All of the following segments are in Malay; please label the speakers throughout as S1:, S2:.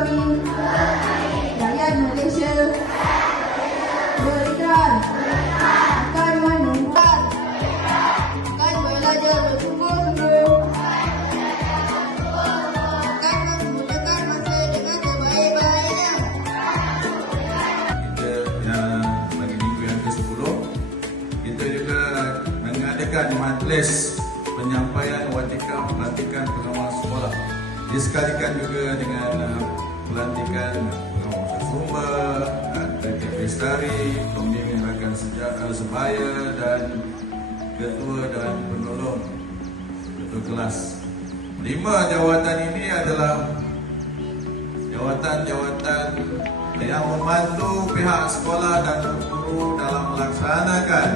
S1: kami Rakyat Malaysia Berikan Akan menumpas Akan belajar bersungguh-sungguh Akan menggunakan masa dengan sebaik-baiknya.
S2: Kita yang bagi minggu yang ke-10 kita juga mengadakan majlis penyampaian watika pelantikan pengawas sekolah. Disekalikan juga dengan uh, pelantikan sumber aktiviti lestari pembimbing rakan sejarah sebaya dan ketua dan penolong ketua kelas. Lima jawatan ini adalah jawatan-jawatan yang membantu pihak sekolah dan guru dalam melaksanakan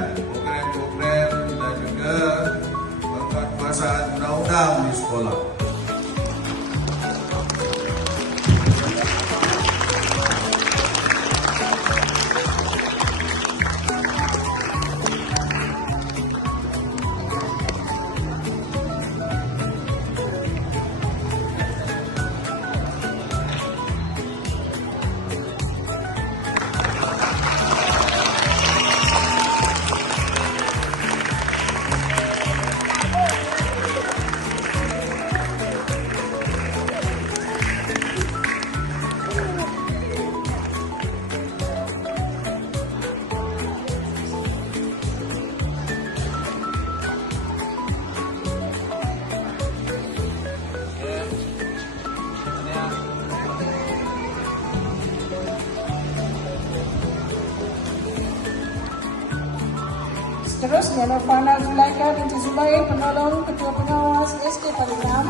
S3: Seterusnya Nurfana Zulaika binti Zubair penolong Ketua Pengawas SK Palinam.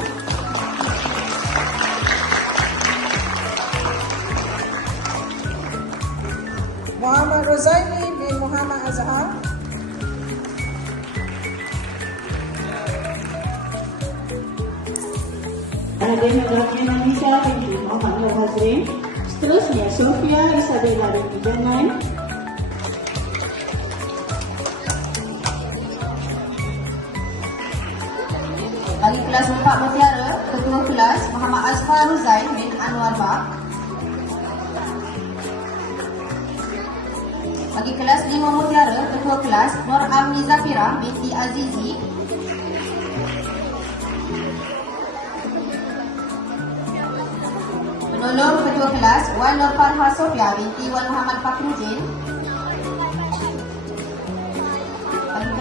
S3: Muhammad Rozaini bin Muhammad Azhar.
S4: Raden Rafiana Nisa binti Muhammad Hazrin. Seterusnya Sofia Isabella binti Jangan.
S1: Bagi kelas 4 Mutiara, Ketua Kelas Muhammad Azfar Huzain bin Anwar Bak. Bagi kelas 5 Mutiara, Ketua Kelas Nur Amni Zafira binti Azizi. Penolong Ketua Kelas Wan Nur Farha Sofia binti Wan Muhammad Fakruddin.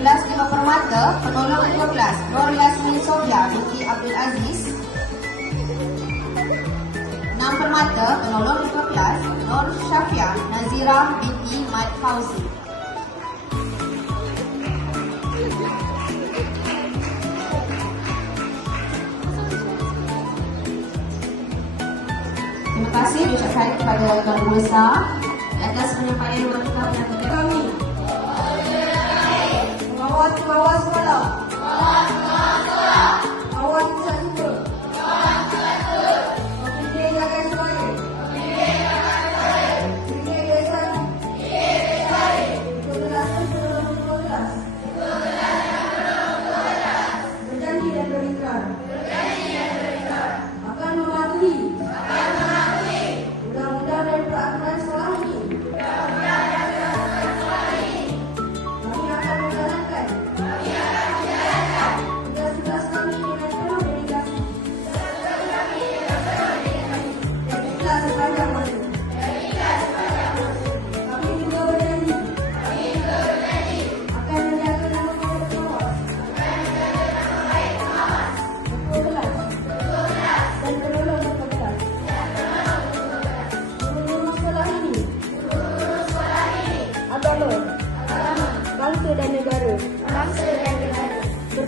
S1: Kelas 5 Permata, penolong ketua kelas Nur Sofia binti Abdul Aziz. 6 Permata, penolong ketua kelas Nur Syafia Nazira binti Mat Fauzi. Terima kasih diucapkan kepada Tuan Besar atas penyampaian wanita penyampaian kami. Mengawal pengawas sekolah. Mengawal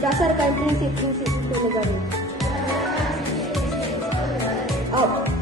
S1: जासर का entrance entrance entrance लगा अब